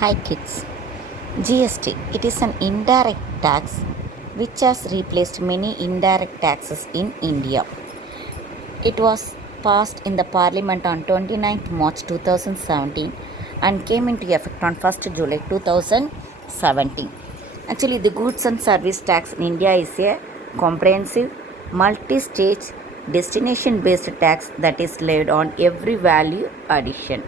Hi kids. GST, it is an indirect tax which has replaced many indirect taxes in India. It was passed in the parliament on 29th March 2017 and came into effect on 1st July 2017. Actually, the goods and service tax in India is a comprehensive multi-stage destination based tax that is laid on every value addition.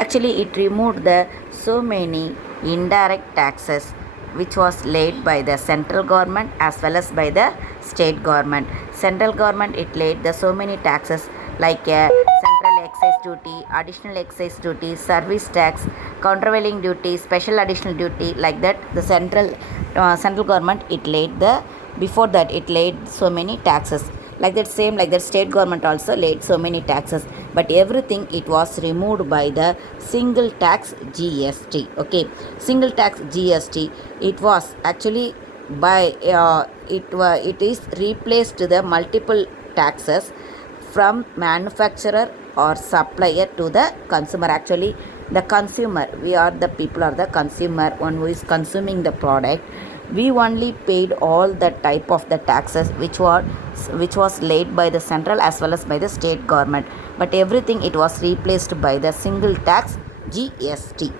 Actually, it removed the so many indirect taxes which was laid by the central government as well as by the state government. Central government, it laid the so many taxes like central excise duty, additional excise duty, service tax, countervailing duty, special additional duty, like that. The central government, it laid the, before that it laid so many taxes like that. Same like that, state government also laid so many taxes, but everything it was removed by the single tax GST. Okay, single tax GST, it was actually by it is replaced the multiple taxes from manufacturer or supplier to the consumer. Actually, the consumer, we are the people, are the consumer, one who is consuming the product. We only paid all the type of the taxes which was laid by the central as well as by the state government, but everything it was replaced by the single tax GST.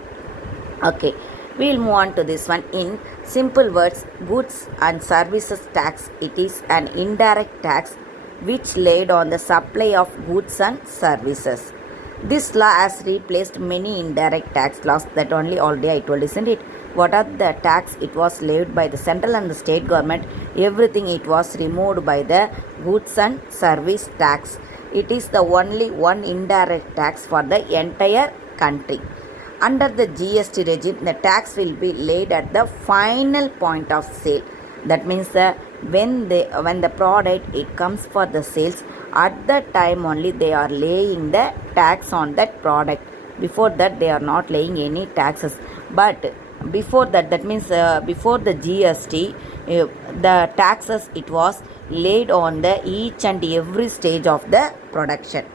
Okay, we'll move on to this one. In simple words, goods and services tax, it is an indirect tax which laid on the supply of goods and services. This law has replaced many indirect tax laws that only already I told, isn't it? What are the tax? It was laid by the central and the state government. Everything it was removed by the goods and service tax. It is the only one indirect tax for the entire country. Under the GST regime, the tax will be laid at the final point of sale. That means when the product it comes for the sales, at that time only they are laying the tax on that product. Before that they are not laying any taxes. But before that, that means before the GST, the taxes it was laid on the each and every stage of the production.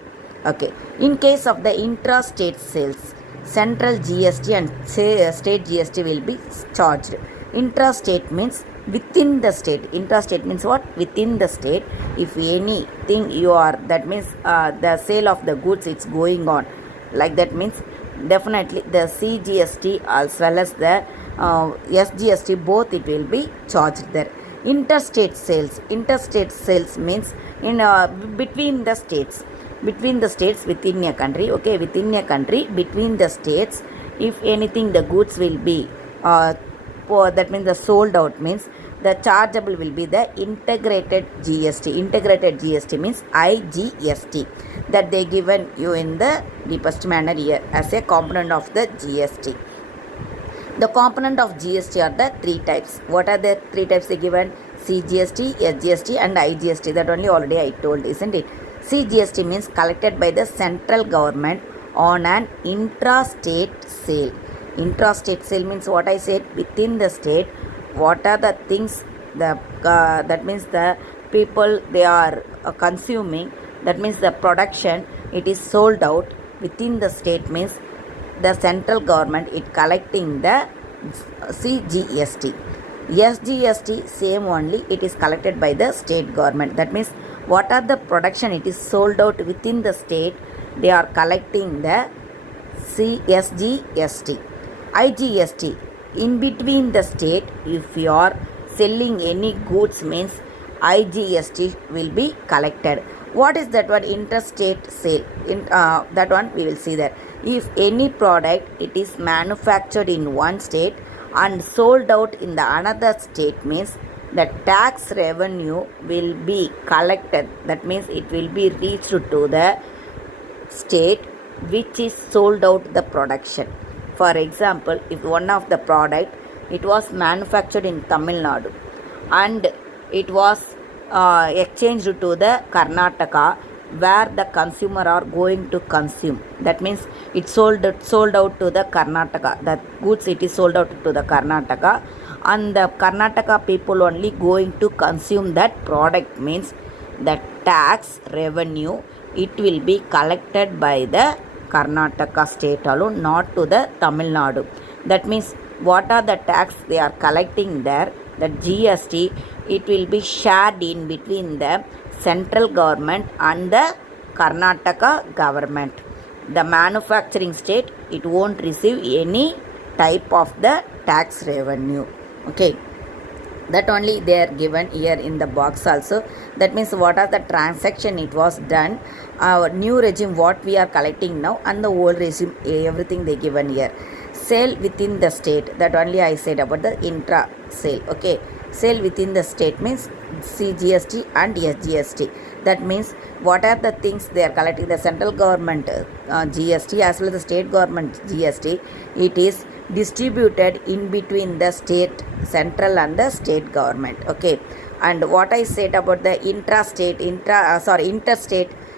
Okay, in case of the intrastate sales, central GST and state GST will be charged. Intrastate means within the state. Intrastate means what? Within the state. If anything you are, that means the sale of the goods it's going on, like that means definitely the CGST as well as the SGST, both it will be charged there. Interstate sales means in between the states, within a country. Okay, within a country, between the states, if anything the goods will be that means the sold out, means the chargeable will be the integrated GST. Integrated GST means IGST, that they given you in the deepest manner here as a component of the GST. The component of GST are the three types. What are the three types they given? CGST, SGST and IGST. That only already I told, isn't it? CGST means collected by the central government on an intrastate sale. Intrastate sale means what I said, within the state. What are the things that means the people they are consuming, that means the production it is sold out within the state, means the central government it collecting the CGST. SGST same only, it is collected by the state government. That means what are the production it is sold out within the state, they are collecting the SGST. IGST, in between the state, if you are selling any goods, means IGST will be collected. What is that one? Interstate sale. That one we will see there. If any product it is manufactured in one state and sold out in the another state, means the tax revenue will be collected. That means it will be reached to the state which is sold out the production. For example, if one of the product it was manufactured in Tamil Nadu and it was exchanged to the Karnataka, where the consumer are going to consume, that means it sold out to the Karnataka, the goods it is sold out to the Karnataka, and the Karnataka people only going to consume that product, means the tax revenue it will be collected by the Karnataka state alone, not to the Tamil Nadu. That means what are the tax they are collecting there, that GST, it will be shared in between the central government and the Karnataka government. The manufacturing state, it won't receive any type of the tax revenue. Okay, that only they are given here in the box also. That means what are the transaction it was done, our new regime what we are collecting now, and the old regime, everything they given here. Sale within the state, that only I said about the intra sale. Okay, sale within the state means CGST and SGST. That means what are the things they are collecting, the central government GST as well as the state government GST, it is distributed in between the state, central and the state government. Okay, and what I said about the interstate,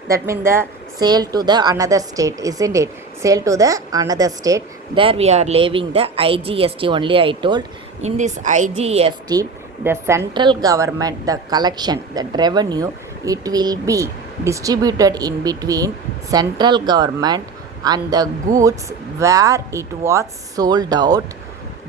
that means the sale to the another state, isn't it? Sale to the another state, there we are leaving the IGST only I told. In this IGST, the central government, the collection, the revenue, it will be distributed in between central government and the goods where it was sold out,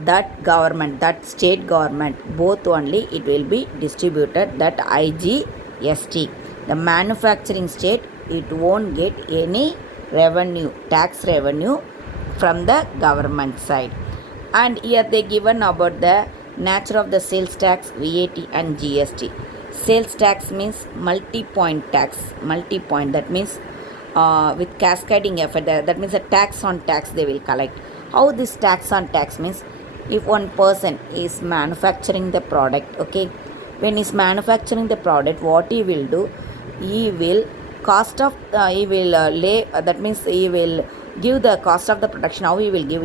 that government, that state government, both only it will be distributed, that IGST. The manufacturing state, it won't get any revenue, tax revenue from the government side. And here they given about the nature of the sales tax, VAT and GST. Sales tax means multi-point tax, multi-point, that means with cascading effect, that means a tax on tax they will collect. How this tax on tax means, if one person is manufacturing the product, okay, when he's manufacturing the product, what he will do, he will cost of he will lay that means he will give the cost of the production. How he will give,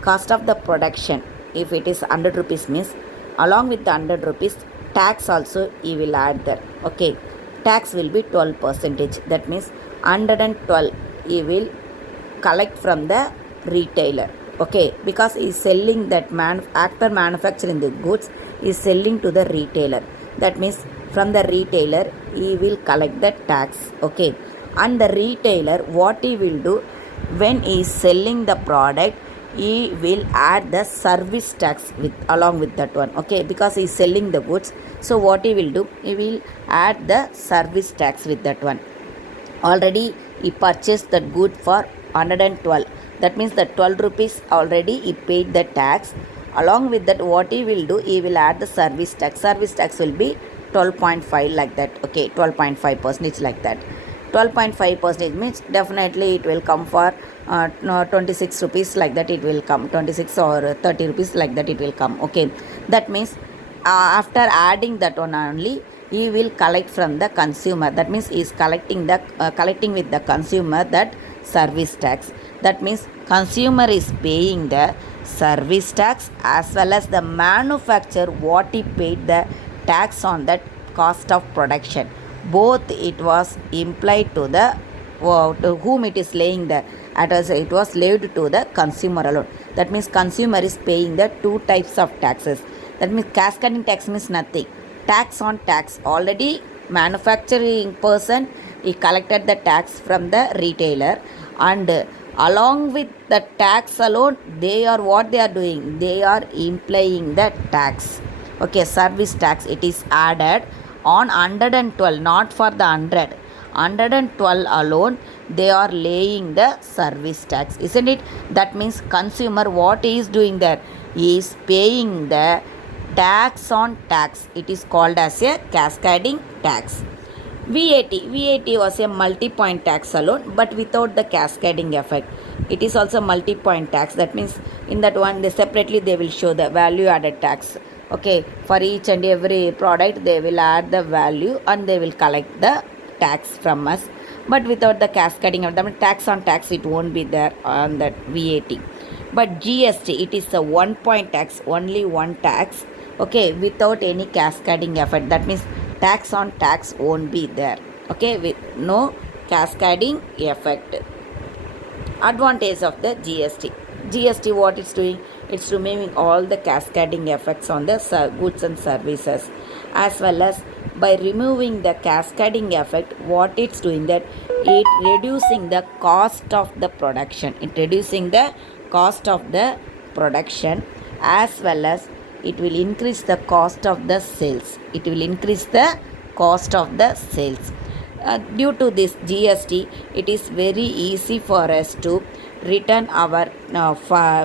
cost of the production, if it is 100 rupees means, along with the 100 rupees tax also he will add there. Okay, tax will be 12%, that means 112 he will collect from the retailer. Okay, because he is selling that after manufacturing the goods, he is selling to the retailer. That means from the retailer he will collect the tax. Okay, and the retailer, what he will do, when he is selling the product, he will add the service tax with along with that one. Okay, because he is selling the goods, so what he will do, he will add the service tax with that one. Already he purchased that good for 112, that means the 12 rupees already he paid the tax. Along with that, what he will do, he will add the service tax. Service tax will be 12.5 like that. Okay, 12.5% like that. 12.5% means definitely it will come for 26 rupees like that, it will come 26 or 30 rupees like that, it will come. Okay, that means after adding that one only, he will collect from the consumer. That means he is collecting with the consumer that service tax. That means consumer is paying the service tax as well as the manufacturer what he paid the tax on that cost of production. Both it was implied to the to whom it is laying the, it was laid to the consumer alone. That means consumer is paying the two types of taxes. That means cascading tax means nothing. Tax on tax, already manufacturing person, he collected the tax from the retailer, and along with the tax alone, they are what they are doing, they are implying the tax. Okay, service tax, it is added on 112, not for the 112 alone, they are laying the service tax, isn't it? That means consumer, what he is doing there, he is paying the tax on tax. It is called as a cascading tax. VAT was a multi-point tax alone, but without the cascading effect. It is also multi-point tax. That means in that one, they separately they will show the value-added tax. Okay, for each and every product, they will add the value and they will collect the tax from us. But without the cascading of the tax on tax, it won't be there on that VAT. But GST, it is a one-point tax, only one tax. Okay, without any cascading effect. That means tax on tax won't be there. Okay, with no cascading effect. Advantage of the GST. GST, what it's doing, it's removing all the cascading effects on the goods and services, as well as by removing the cascading effect, what it's doing, that it reducing the cost of the production. It reducing the cost of the production, as well as it will increase the cost of the sales. It will increase the cost of the sales. Due to this GST, it is very easy for us to return our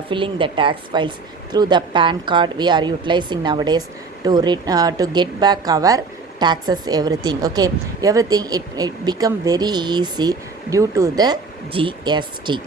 filling the tax files through the PAN card we are utilizing nowadays to get back our taxes, everything. Okay, everything it become very easy due to the GST.